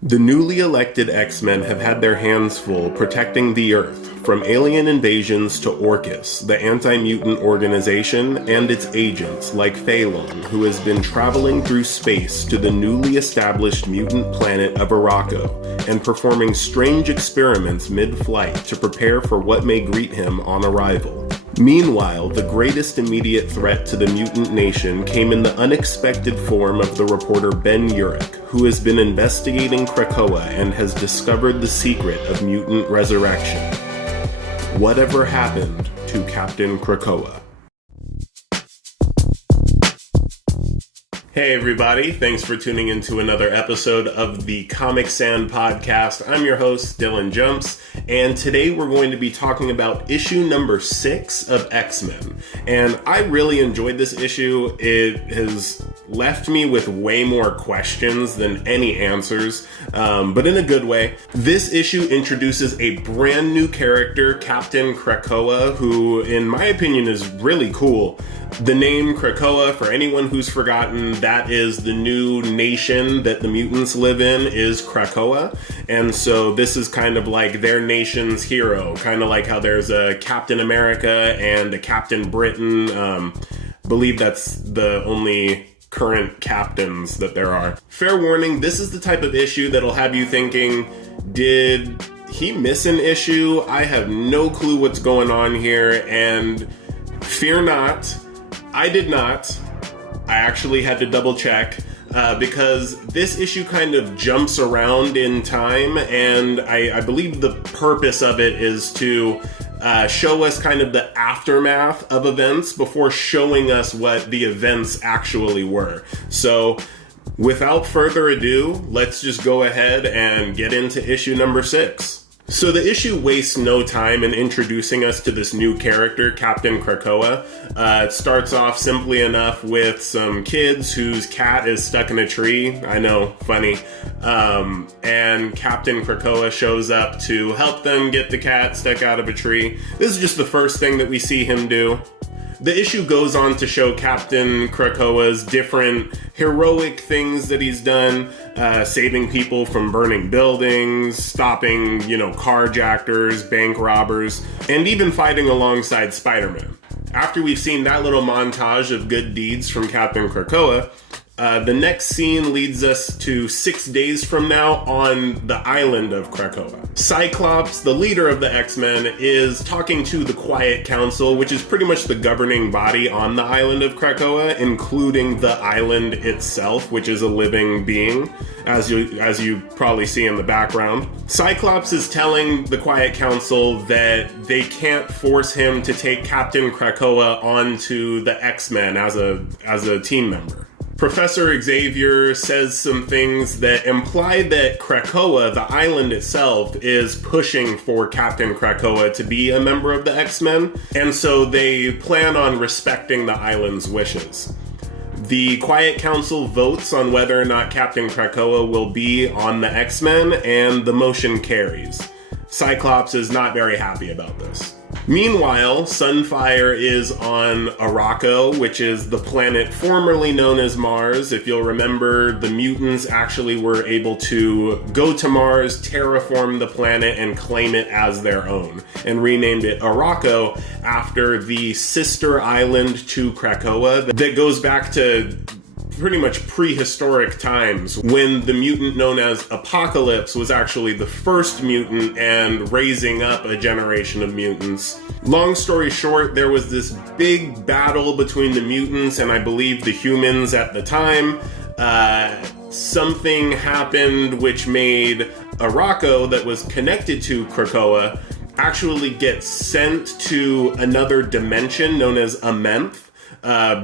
The newly elected X-Men have had their hands full protecting the Earth from alien invasions to Orcus, the anti-mutant organization, and its agents like Phalon, who has been traveling through space to the newly established mutant planet of KRAKOA and performing strange experiments mid-flight to prepare for what may greet him on arrival. Meanwhile, the greatest immediate threat to the mutant nation came in the unexpected form of the reporter Ben Urich, who has been investigating KRAKOA and has discovered the secret of mutant resurrection. Whatever happened to Captain KRAKOA? Hey everybody, thanks for tuning into another episode of the Comic Sand Podcast. I'm your host, Dylan Jumps, and today we're going to be talking about issue number 6 of X-Men. And I really enjoyed this issue. It has left me with way more questions than any answers, but in a good way. This issue introduces a brand new character, Captain KRAKOA, who in my opinion is really cool. The name KRAKOA, for anyone who's forgotten, that is the new nation that the mutants live in, is KRAKOA. And so this is kind of like their nation's hero, kind of like how there's a Captain America and a Captain Britain. Believe that's the only current captains that there are. Fair warning, this is the type of issue that'll have you thinking, did he miss an issue? I have no clue what's going on here, and fear not, I did not. I actually had to double check because this issue kind of jumps around in time, and I believe the purpose of it is to show us kind of the aftermath of events before showing us what the events actually were. So without further ado, let's just go ahead and get into issue number 6. So the issue wastes no time in introducing us to this new character, Captain KRAKOA. It starts off simply enough with some kids whose cat is stuck in a tree. I know, funny. And Captain KRAKOA shows up to help them get the cat stuck out of a tree. This is just the first thing that we see him do. The issue goes on to show Captain KRAKOA's different heroic things that he's done, saving people from burning buildings, stopping, carjackers, bank robbers, and even fighting alongside Spider-Man. After we've seen that little montage of good deeds from Captain KRAKOA, the next scene leads us to 6 days from now on the island of KRAKOA. Cyclops, the leader of the X-Men, is talking to the Quiet Council, which is pretty much the governing body on the island of KRAKOA, including the island itself, which is a living being, as you probably see in the background. Cyclops is telling the Quiet Council that they can't force him to take Captain KRAKOA onto the X-Men as a team member. Professor Xavier says some things that imply that KRAKOA, the island itself, is pushing for Captain KRAKOA to be a member of the X-Men, and so they plan on respecting the island's wishes. The Quiet Council votes on whether or not Captain KRAKOA will be on the X-Men, and the motion carries. Cyclops is not very happy about this. Meanwhile, Sunfire is on Arakko, which is the planet formerly known as Mars. If you'll remember, the mutants actually were able to go to Mars, terraform the planet, and claim it as their own, and renamed it Arakko after the sister island to KRAKOA that goes back to pretty much prehistoric times when the mutant known as Apocalypse was actually the first mutant and raising up a generation of mutants. Long story short, there was this big battle between the mutants and I believe the humans at the time. Something happened which made Arakko, that was connected to KRAKOA, actually get sent to another dimension known as Amenth,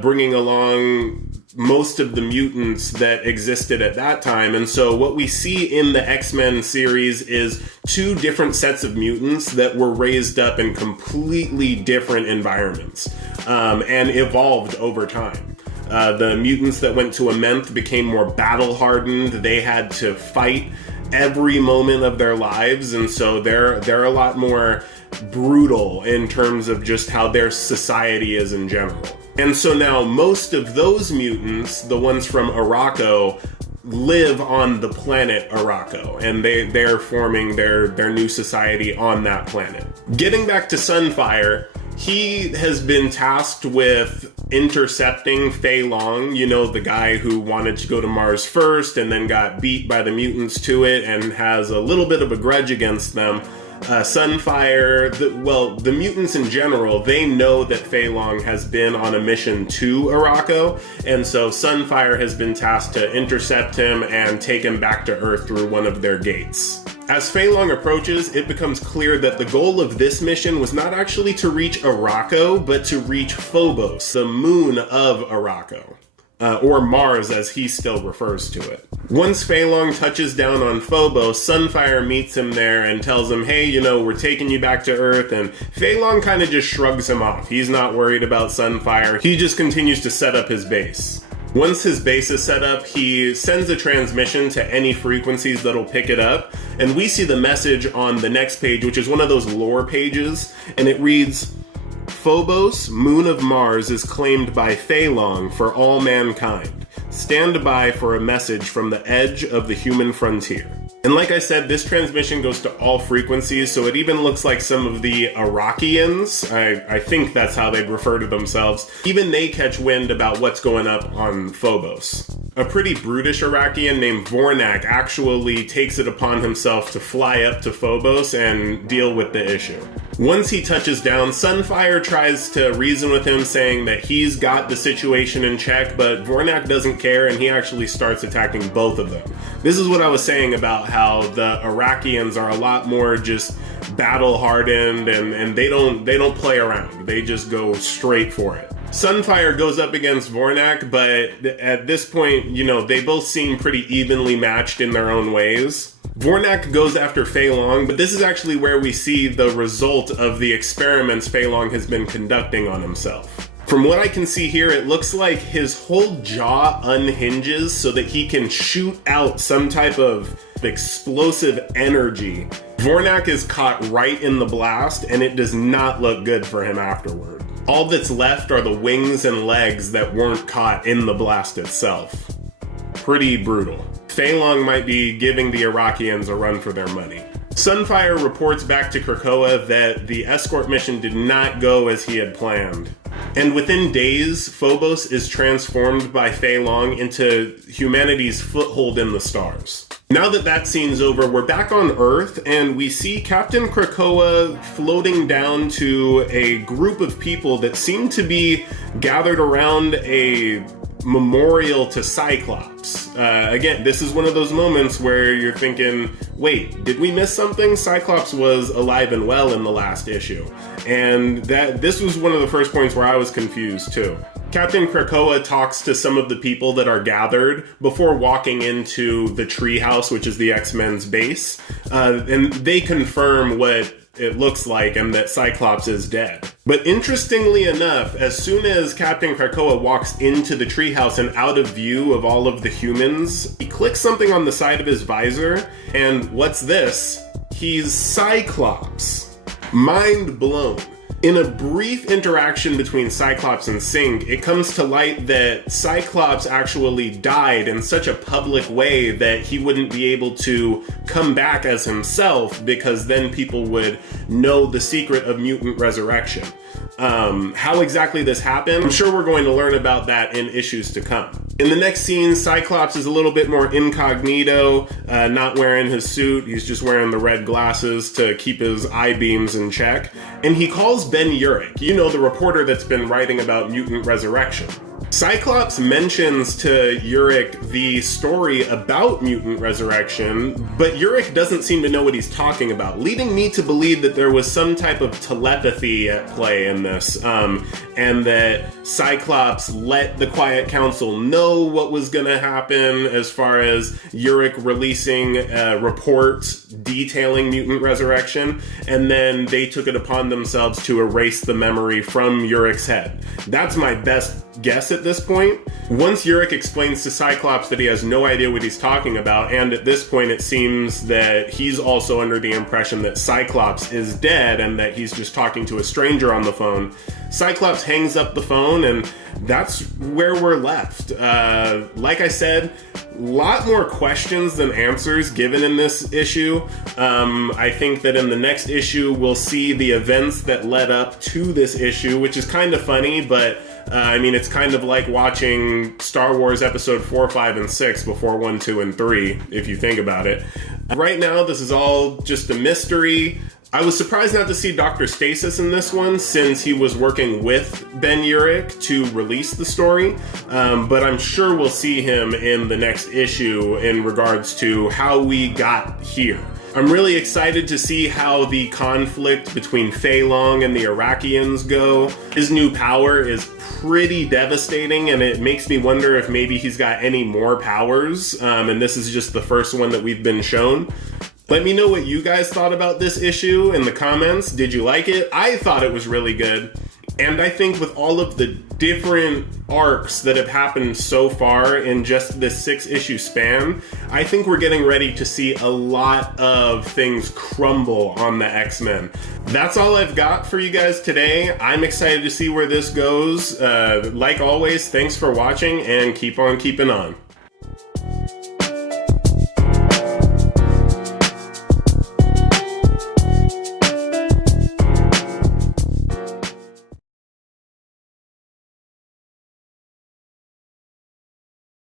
bringing along most of the mutants that existed at that time. And so what we see in the X-Men series is 2 different sets of mutants that were raised up in completely different environments and evolved over time. The mutants that went to Amenth became more battle-hardened. They had to fight every moment of their lives, and so they're a lot more brutal in terms of just how their society is in general. And so now most of those mutants, the ones from Arakko, live on the planet KRAKOA, and they're forming their new society on that planet. Getting back to Sunfire, he has been tasked with intercepting Fei Long, you know, the guy who wanted to go to Mars first and then got beat by the mutants to it and has a little bit of a grudge against them. Sunfire, the mutants in general, they know that Fei Long has been on a mission to KRAKOA, and so Sunfire has been tasked to intercept him and take him back to Earth through one of their gates. As Fei Long approaches, it becomes clear that the goal of this mission was not actually to reach KRAKOA, but to reach Phobos, the moon of KRAKOA. Or Mars, as he still refers to it. Once Fei Long touches down on Phobos, Sunfire meets him there and tells him, hey, you know, we're taking you back to Earth, and Fei Long kind of just shrugs him off. He's not worried about Sunfire. He just continues to set up his base. Once his base is set up, he sends a transmission to any frequencies that'll pick it up, and we see the message on the next page, which is one of those lore pages, and it reads, Phobos, moon of Mars, is claimed by Fei Long for all mankind. Stand by for a message from the edge of the human frontier. And like I said, this transmission goes to all frequencies, so it even looks like some of the Iraqians, I think that's how they'd refer to themselves, even they catch wind about what's going up on Phobos. A pretty brutish Iraqian named Vornak actually takes it upon himself to fly up to Phobos and deal with the issue. Once he touches down, Sunfire tries to reason with him, saying that he's got the situation in check, but Vornak doesn't care and he actually starts attacking both of them. This is what I was saying about how the Iraqians are a lot more just battle-hardened and they don't play around. They just go straight for it. Sunfire goes up against Vornak, but at this point, you know, they both seem pretty evenly matched in their own ways. Vornak goes after Fei Long, but this is actually where we see the result of the experiments Fei Long has been conducting on himself. From what I can see here, it looks like his whole jaw unhinges so that he can shoot out some type of explosive energy. Vornak is caught right in the blast, and it does not look good for him afterward. All that's left are the wings and legs that weren't caught in the blast itself. Pretty brutal. Fei Long might be giving the Iraqians a run for their money. Sunfire reports back to KRAKOA that the escort mission did not go as he had planned. And within days, Phobos is transformed by Fei Long into humanity's foothold in the stars. Now that scene's over, we're back on Earth, and we see Captain KRAKOA floating down to a group of people that seem to be gathered around a memorial to Cyclops. Again, this is one of those moments where you're thinking, wait, did we miss something? Cyclops was alive and well in the last issue. And this was one of the first points where I was confused too. Captain KRAKOA talks to some of the people that are gathered before walking into the treehouse, which is the X-Men's base, and they confirm what it looks like and that Cyclops is dead. But interestingly enough, as soon as Captain KRAKOA walks into the treehouse and out of view of all of the humans, he clicks something on the side of his visor, and what's this? He's Cyclops. Mind blown. In a brief interaction between Cyclops and Sync, it comes to light that Cyclops actually died in such a public way that he wouldn't be able to come back as himself, because then people would know the secret of mutant resurrection. How exactly this happened, I'm sure we're going to learn about that in issues to come. In the next scene, Cyclops is a little bit more incognito, not wearing his suit. He's just wearing the red glasses to keep his eye beams in check. And he calls Ben Urich, you know, the reporter that's been writing about mutant resurrection. Cyclops mentions to Urich the story about mutant resurrection, but Urich doesn't seem to know what he's talking about, leading me to believe that there was some type of telepathy at play in this, and that Cyclops let the Quiet Council know what was going to happen as far as Urich releasing reports detailing mutant resurrection, and then they took it upon themselves to erase the memory from Urich's head. That's my best guess at this point. Once Urich explains to Cyclops that he has no idea what he's talking about, and at this point it seems that he's also under the impression that Cyclops is dead and that he's just talking to a stranger on the phone, Cyclops hangs up the phone, and that's where we're left. Like I said, a lot more questions than answers given in this issue. I think that in the next issue we'll see the events that led up to this issue, which is kind of funny, but I mean, it's kind of like watching Star Wars Episode 4, 5, and 6 before 1, 2, and 3, if you think about it. Right now, this is all just a mystery. I was surprised not to see Dr. Stasis in this one, since he was working with Ben Urich to release the story, but I'm sure we'll see him in the next issue in regards to how we got here. I'm really excited to see how the conflict between Fei Long and the Iraqians go. His new power is pretty devastating, and it makes me wonder if maybe he's got any more powers, and this is just the first one that we've been shown. Let me know what you guys thought about this issue in the comments. Did you like it? I thought it was really good. And I think with all of the different arcs that have happened so far in just this 6-issue span, I think we're getting ready to see a lot of things crumble on the X-Men. That's all I've got for you guys today. I'm excited to see where this goes. Like always, thanks for watching, and keep on keeping on.